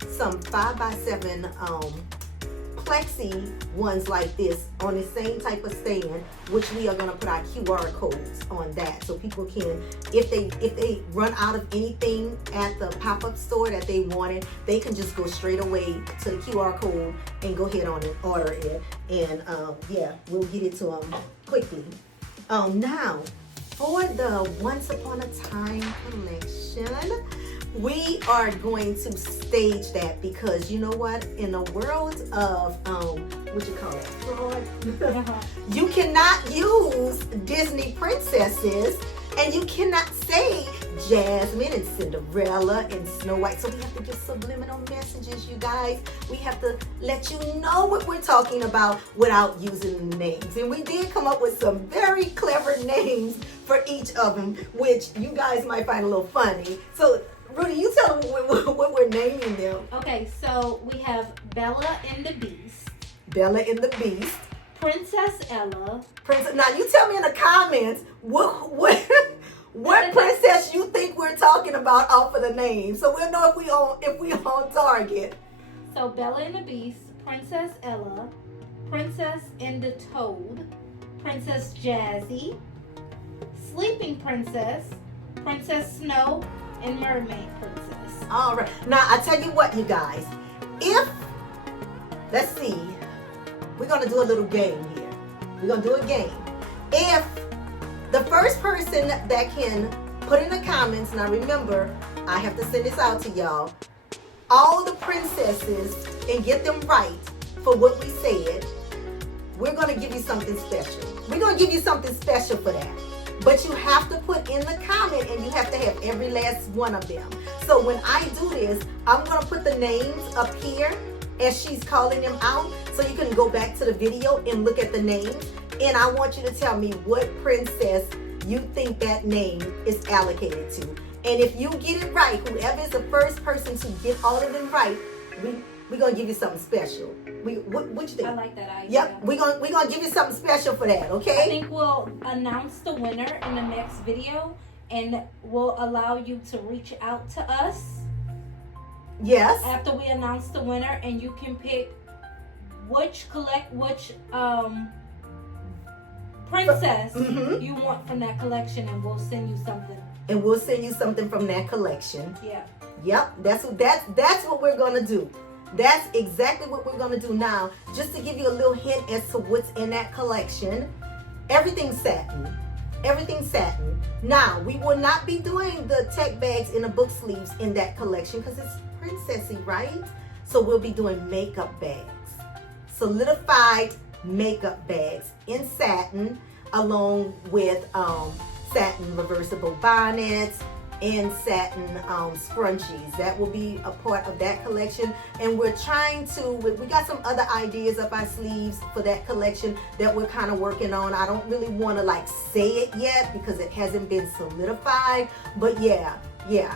some 5x7 plexi ones like this on the same type of stand, which we are going to put our QR codes on that, so people can, if they run out of anything at the pop-up store that they wanted, they can just go straight away to the QR code and go ahead on and order it, and yeah, we'll get it to them quickly. Now for the Once Upon a Time collection, we are going to stage that, because you know what, in the world of fraud, you cannot use Disney princesses, and you cannot say Jasmine and Cinderella and Snow White. So we have to give subliminal messages, you guys. We have to let you know what we're talking about without using the names. And we did come up with some very clever names for each of them, which you guys might find a little funny. So Rudy, you tell them what we're naming them. Okay, so we have Bella and the Beast. Bella and the Beast. Princess Ella. Now you tell me in the comments what princess you think we're talking about off of the name, so we'll know if we on target. So Bella and the Beast, Princess Ella, Princess and the Toad, Princess Jazzy, Sleeping Princess, Princess Snow, and Mermaid Princess. All right. Now, I tell you what, you guys. Let's see. We're going to do a little game here. We're going to do a game. If the first person that can put in the comments, now remember, I have to send this out to y'all, all the princesses, and get them right for what we said, we're going to give you something special. We're going to give you something special for that. But you have to put in the comment, and you have to have every last one of them. So when I do this, I'm going to put the names up here as she's calling them out, so you can go back to the video and look at the names. And I want you to tell me what princess you think that name is allocated to. And if you get it right, whoever is the first person to get all of them right, we're gonna give you something special. What you think? I like that idea. Yep, we're gonna give you something special for that. Okay. I think we'll announce the winner in the next video, and we'll allow you to reach out to us. Yes. After we announce the winner, and you can pick which princess you want from that collection, and we'll send you something. And we'll send you something from that collection. Yeah. Yep. That's what we're gonna do. That's exactly what we're gonna do now. Just to give you a little hint as to what's in that collection. Everything's satin. Everything's satin. Now, we will not be doing the tech bags and the book sleeves in that collection because it's princessy, right? So we'll be doing makeup bags. Solidified makeup bags in satin, along with satin reversible bonnets and satin scrunchies. That will be a part of that collection. And we're trying to, we got some other ideas up our sleeves for that collection that we're kind of working on. I don't really want to like say it yet because it hasn't been solidified, but yeah.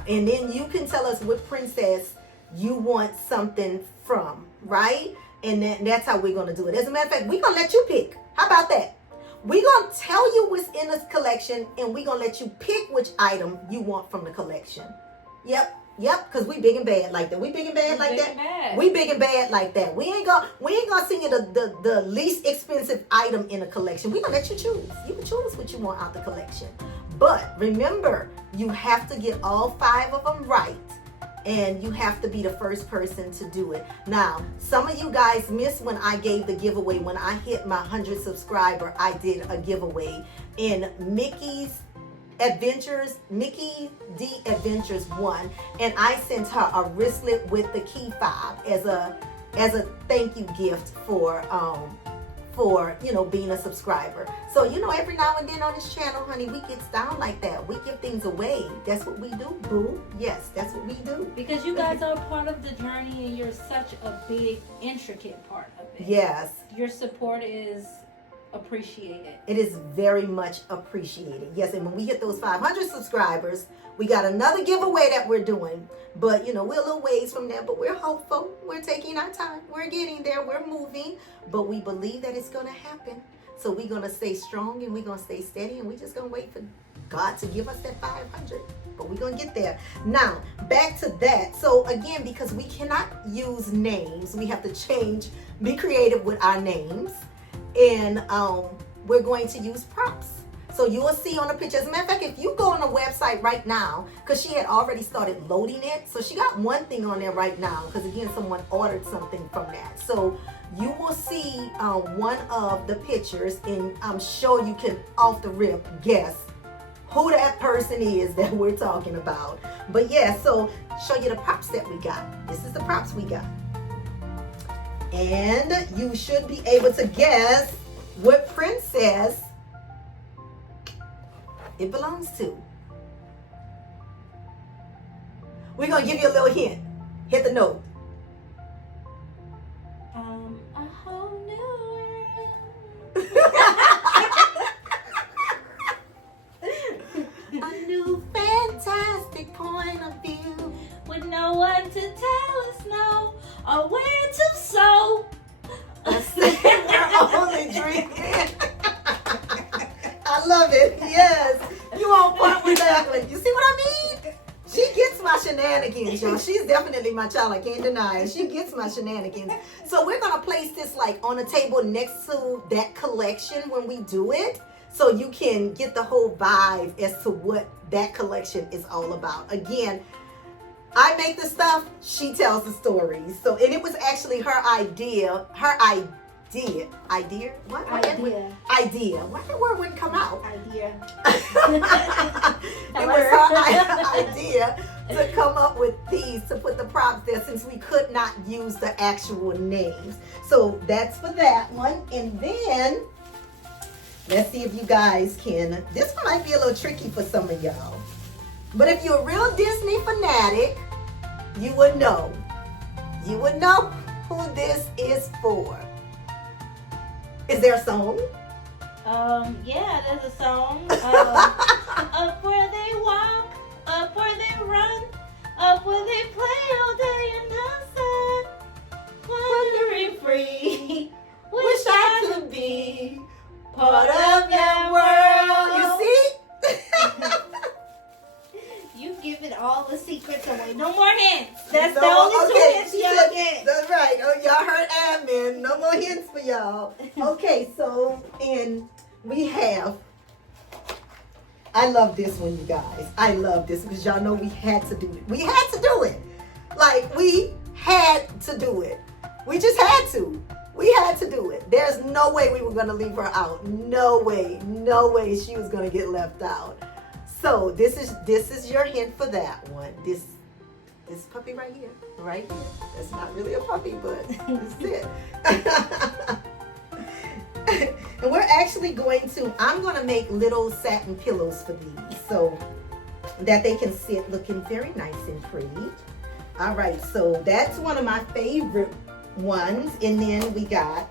And then you can tell us what princess you want something from, right? And that's how we're going to do it. As a matter of fact, we're going to let you pick. How about that? We're going to tell you what's in this collection, and we're going to let you pick which item you want from the collection. Yep, because we big and bad like that. We big and bad like that. We big and bad like that. We ain't gonna send you the least expensive item in a collection. We're going to let you choose. You can choose what you want out the collection. But remember, you have to get all 5 of them right. And you have to be the first person to do it. Now, some of you guys missed when I gave the giveaway. When I hit my 100 subscriber, I did a giveaway in Mickey D Adventures 1, and I sent her a wristlet with the key fob as a thank you gift for being a subscriber. So every now and then on this channel, honey, we get down like that. We give things away. That's what we do, boo. Yes, that's what we do. Because you guys are a part of the journey, and you're such a big, intricate part of it. Yes. Your support is appreciated. It is very much appreciated. Yes, and when we hit those 500 subscribers, we got another giveaway that we're doing. But we're a little ways from there, but we're hopeful. We're taking our time. We're getting there. We're moving. But we believe that it's going to happen. So we're going to stay strong, and we're going to stay steady, and we're just going to wait for God to give us that 500. But we're going to get there. Now, back to that. So again, because we cannot use names, we have to be creative with our names. And we're going to use props. So you will see on the picture. As a matter of fact, if you go on the website right now, because she had already started loading it. So she got one thing on there right now, because again, someone ordered something from that. So you will see one of the pictures, and I'm sure you can off the rip guess who that person is that we're talking about. But yeah, so show you the props that we got. This is the props we got. And you should be able to guess what princess it belongs to. We're going to give you a little hint. Hit the note. A whole new world. A new fantastic point of view. With no one to tell us no or where to sow. We're only drinking. I love it. Yes. You on point with that one. You see what I mean? She gets my shenanigans, y'all. She's definitely my child. I can't deny it. She gets my shenanigans. So we're going to place this like on a table next to that collection when we do it. So you can get the whole vibe as to what that collection is all about. Again, I make the stuff, she tells the stories. So, and it was actually her idea, Idea? What? Idea. Why that word wouldn't come out? Idea. It was her idea to come up with these, to put the props there, since we could not use the actual names. So that's for that one. And then let's see if you guys can. This one might be a little tricky for some of y'all. But if you're a real Disney fanatic, you would know. You would know who this is for. Is there a song? Yeah, there's a song. Up where they walk, up where they run, up where they play all day in the sun. Wandering free, wish I could be part of your world. You see? You giving all the secrets away. No more hints. That's No, the only okay, two hints she y'all said- get. That's right. Oh, y'all heard admin. No more hints for y'all. Okay, so and we have. I love this one, you guys. I love this because y'all know we had to do it. We had to do it. Like, we had to do it. We just had to. We had to do it. There's no way we were going to leave her out. No way. No way she was going to get left out. So this is your hint for that one. This puppy right here. Right here. That's not really a puppy, but it's it. And we're actually I'm going to make little satin pillows for these so that they can sit looking very nice and pretty. All right, so that's one of my favorite ones. And then we got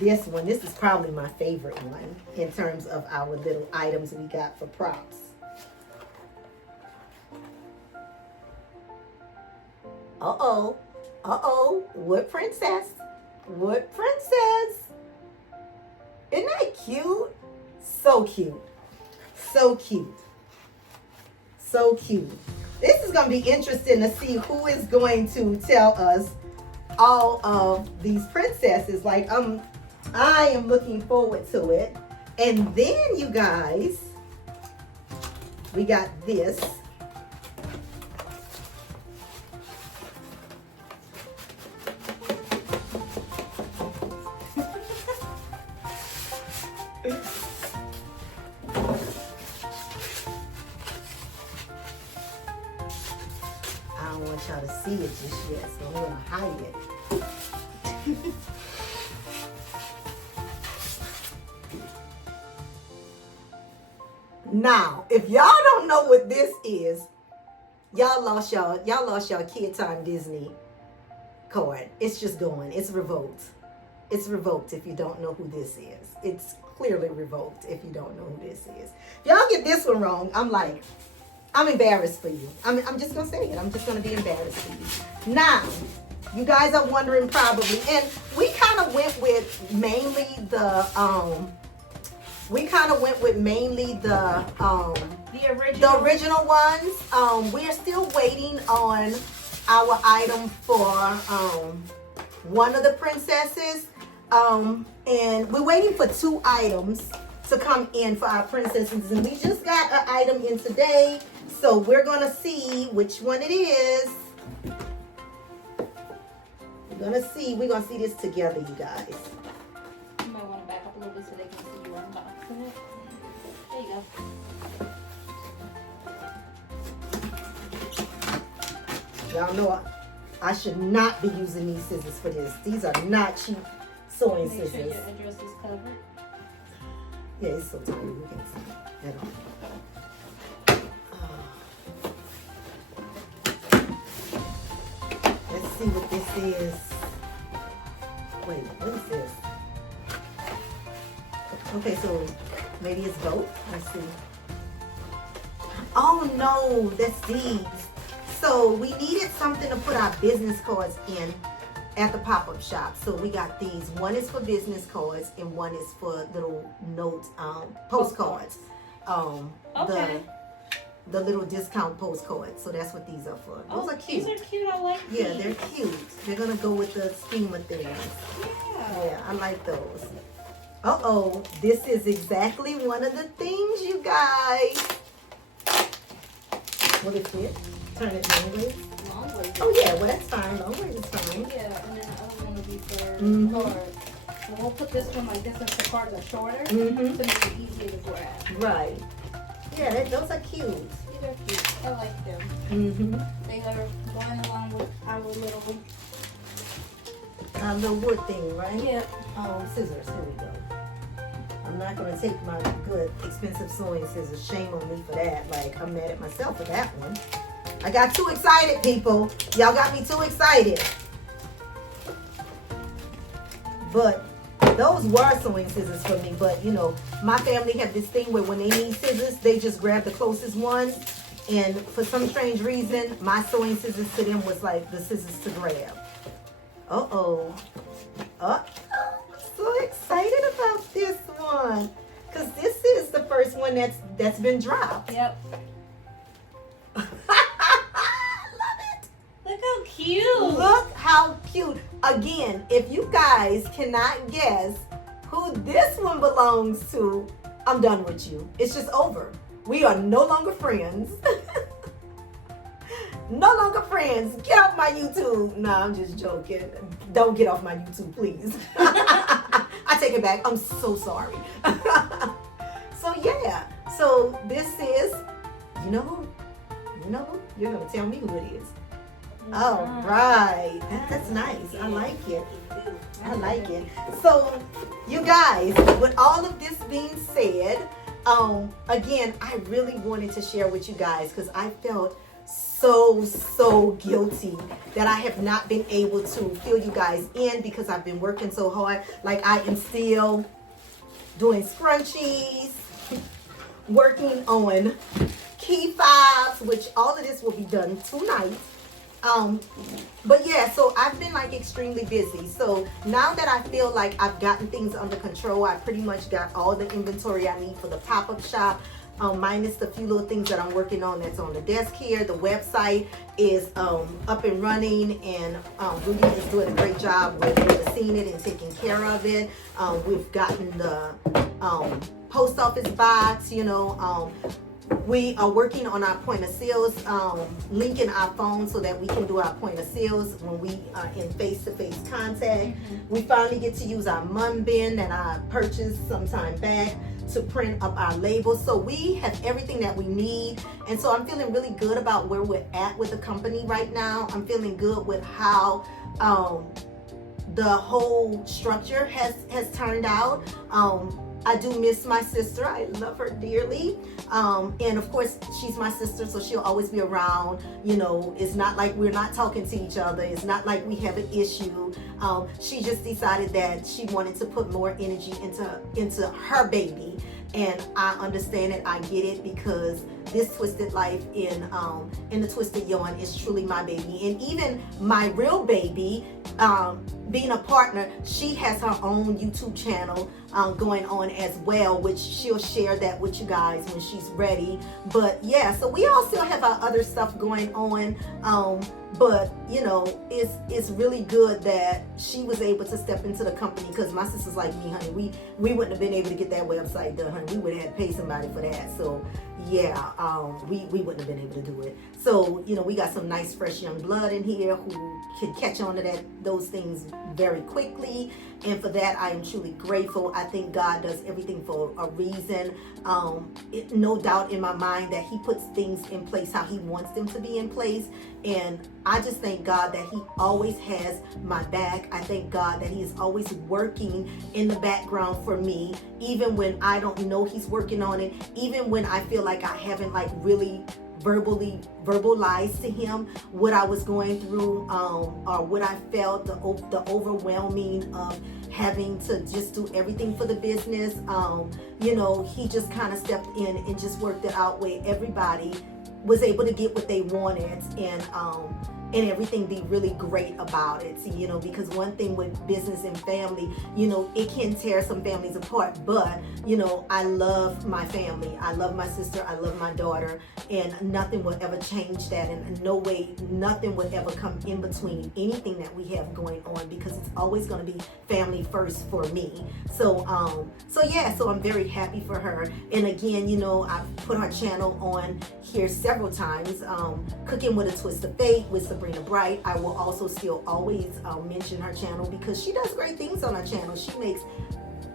this one. This is probably my favorite one in terms of our little items we got for props. Uh-oh. Uh-oh. What princess? What princess? Isn't that cute? So cute. So cute. So cute. This is going to be interesting to see who is going to tell us all of these princesses. Like, I am looking forward to it. And then, you guys, we got this. I don't want y'all to see it just yet, so I'm gonna hide it. Now, if y'all don't know what this is, y'all lost your Kid Time Disney card. It's just going. It's revoked. It's revoked if you don't know who this is. It's clearly revoked if you don't know who this is. If y'all get this one wrong, I'm embarrassed for you. I'm just going to say it. I'm just going to be embarrassed for you. Now, you guys are wondering probably, and we kind of went with mainly the original ones. We're still waiting on our item for one of the princesses. And we're waiting for 2 items to come in for our princesses. And we just got an item in today. So we're going to see which one it is. We're going to see this together, you guys. You might want to back up a little bit so they can see you unboxing it. There you go. Y'all know I should not be using these scissors for this. These are not cheap sewing Make sure scissors. your address is covered. Yeah, it's so tiny we can't see it at all. Let's see what this is. Wait, what is this? Okay, so maybe it's both. Let's see. Oh no, that's these. So we needed something to put our business cards in at the pop-up shop. So we got these. One is for business cards and one is for little note postcards. Okay. The little discount postcards. So that's what these are for. Those are cute. These are cute. I like these. Yeah, they're cute. They're gonna go with the scheme of things. Yeah, I like those. Uh-oh, this is exactly one of the things, you guys. What is it? Turn it long ways. Long ways. Oh yeah, well that's fine. Long ways is fine. Yeah, and then the other one will be for Mhm. cards. So we'll put this one like this since the cards are shorter Mhm. to make it easier to grab. Right. Yeah, those are cute. They're cute. I like them. Mm-hmm. They are going along with our little The wood thing, right? yeah. Scissors. Here we go. I'm not gonna take my good, expensive sewing scissors. Shame on me for that. Like, I'm mad at myself for that one. I got too excited, people. Y'all got me too excited. But those were sewing scissors for me. But, you know, my family have this thing where when they need scissors, they just grab the closest ones. And for some strange reason, my sewing scissors to them was like the scissors to grab. Uh-oh. I'm so excited about this one. Because this is the first one that's been dropped. Yep. I love it. Look how cute. Look how cute. Again, if you guys cannot guess who this one belongs to, I'm done with you. It's just over. We are no longer friends. No longer friends. Get off my YouTube. No, I'm just joking. Don't get off my YouTube, please. I take it back. I'm so sorry. So yeah. So this is, you know who? You're gonna tell me who it is. All right. That's nice. I like it. I like it. So you guys, with all of this being said, again, I really wanted to share with you guys because I felt so guilty that I have not been able to fill you guys in because I've been working so hard. Like, I am still doing scrunchies, working on key fobs, which all of this will be done tonight. But yeah, so I've been like extremely busy. So now that I feel like I've gotten things under control, I pretty much got all the inventory I need for the pop-up shop. Minus the few little things that I'm working on that's on the desk here. The website is up and running, and Rudy is doing a great job with overseeing it and taking care of it. We've gotten the post office box, you know. We are working on our point of sales, linking our phone so that we can do our point of sales when we are in face-to-face contact. We finally get to use our mum bin that I purchased some time back to print up our labels. So we have everything that we need. And so I'm feeling really good about where we're at with the company right now. I'm feeling good with how the whole structure has turned out. I do miss my sister. I love her dearly. And of course, she's my sister, so she'll always be around. You know, it's not like we're not talking to each other. It's not like we have an issue. She just decided that she wanted to put more energy into her baby. And I understand it. I get it, because this Twisted Life in the Twisted Yarn is truly my baby. And even my real baby, being a partner, she has her own YouTube channel going on as well, which she'll share that with you guys when she's ready. But yeah, so we all still have our other stuff going on. But you know, it's really good that she was able to step into the company, because my sister's like me, honey. We wouldn't have been able to get that website done, honey. We would have had to pay somebody for that. So yeah, we wouldn't have been able to do it. So, you know, we got some nice fresh young blood in here who can catch on to those things very quickly. And for that, I am truly grateful. I think God does everything for a reason. No doubt in my mind that he puts things in place how he wants them to be in place. And I just thank God that he always has my back. I thank God that he is always working in the background for me, even when I don't know he's working on it, even when I feel like I haven't like really verbalized to him what I was going through, or what I felt, the overwhelming of having to just do everything for the business. You know, he just kind of stepped in and just worked it out where everybody was able to get what they wanted, and everything be really great about it. You know, because one thing with business and family, you know, it can tear some families apart, but you know, I love my family. I love my sister. I love my daughter, and nothing will ever change that. And no way, nothing would ever come in between anything that we have going on, because it's always going to be family first for me. So yeah, so I'm very happy for her. And again, you know, I've put her channel on here several times, Cooking with a Twist of Fate, with Sabrina Bright. I will also still always mention her channel because she does great things on her channel. She makes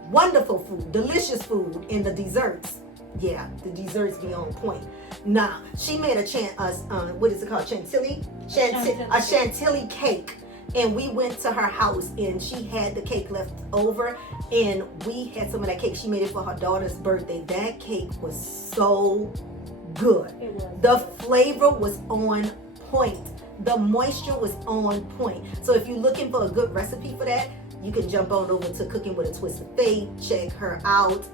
wonderful food, delicious food, and the desserts. Yeah, the desserts be on point. Now, she made what is it called? A chantilly cake. And we went to her house and she had the cake left over and we had some of that cake. She made it for her daughter's birthday. That cake was so good. It was. The flavor was on point. The moisture was on point. So if you're looking for a good recipe for that, you can jump on over to Cooking with a Twist of Faith. Check her out.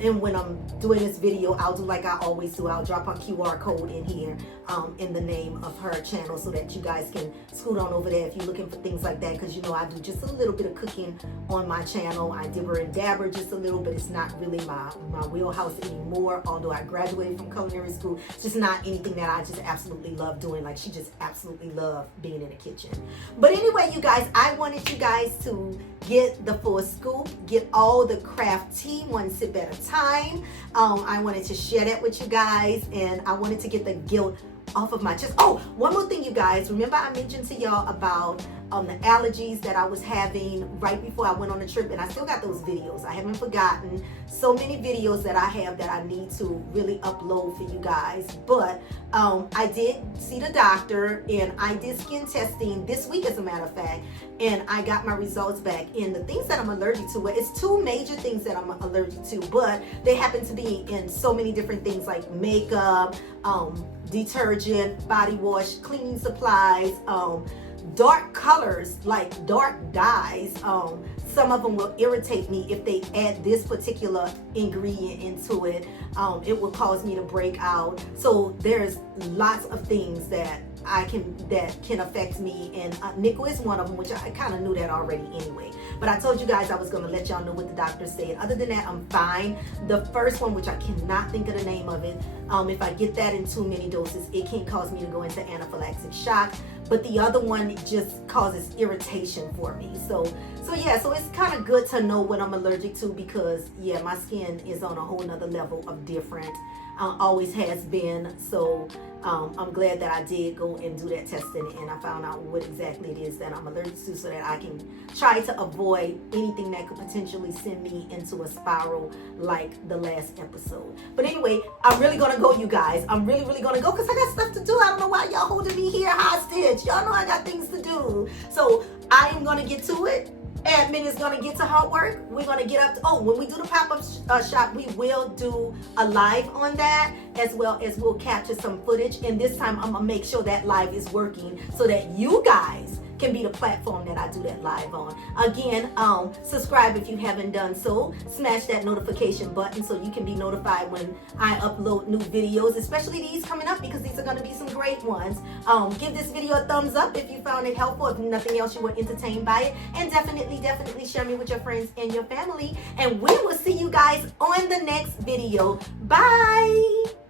And when I'm doing this video, I'll do like I always do. I'll drop a QR code in here in the name of her channel so that you guys can scoot on over there if you're looking for things like that. Because you know I do just a little bit of cooking on my channel. I dibber and dabber just a little bit. It's not really my wheelhouse anymore. Although I graduated from culinary school, it's just not anything that I just absolutely love doing. Like she just absolutely loved being in the kitchen. But anyway, you guys, I wanted you guys to get the full scoop, get all the craft tea one sip at a time. I wanted to share that with you guys, and I wanted to get the guilt off of my chest. Oh, one more thing, you guys. Remember I mentioned to y'all about the allergies that I was having right before I went on the trip, and I still got those videos. I haven't forgotten. So many videos that I have that I need to really upload for you guys. But I did see the doctor and I did skin testing this week, as a matter of fact, and I got my results back. And the things that I'm allergic to, it's two major things that I'm allergic to, but they happen to be in so many different things like makeup, detergent, body wash, cleaning supplies, dark colors like dark dyes. Some of them will irritate me if they add this particular ingredient into it. It will cause me to break out. So there's lots of things that can affect me, and nickel is one of them, which I kind of knew that already anyway. But I told you guys I was going to let y'all know what the doctor said. Other than that, I'm fine. The first one, which I cannot think of the name of it, if I get that in too many doses, it can cause me to go into anaphylactic shock. But the other one just causes irritation for me. So it's kind of good to know what I'm allergic to, because yeah, my skin is on a whole nother level of different. Always has been. So I'm glad that I did go and do that testing, and I found out what exactly it is that I'm allergic to, so that I can try to avoid anything that could potentially send me into a spiral like the last episode. But anyway, I'm really gonna go, you guys. I'm really gonna go because I got stuff to do. I don't know why y'all holding me here hostage. Y'all know I got things to do. So I am gonna get to it. Admin is going to get to her work. We're going to get up to, when we do the pop-up shop, we will do a live on that, as well as we'll capture some footage. And this time I'm going to make sure that live is working so that you guys can be the platform that I do that live on. Again, subscribe if you haven't done so. Smash that notification button so you can be notified when I upload new videos, especially these coming up, because these are going to be some great ones. Give this video a thumbs up if you found it helpful. If nothing else, you were entertained by it. And definitely share me with your friends and your family. And we will see you guys on the next video. Bye!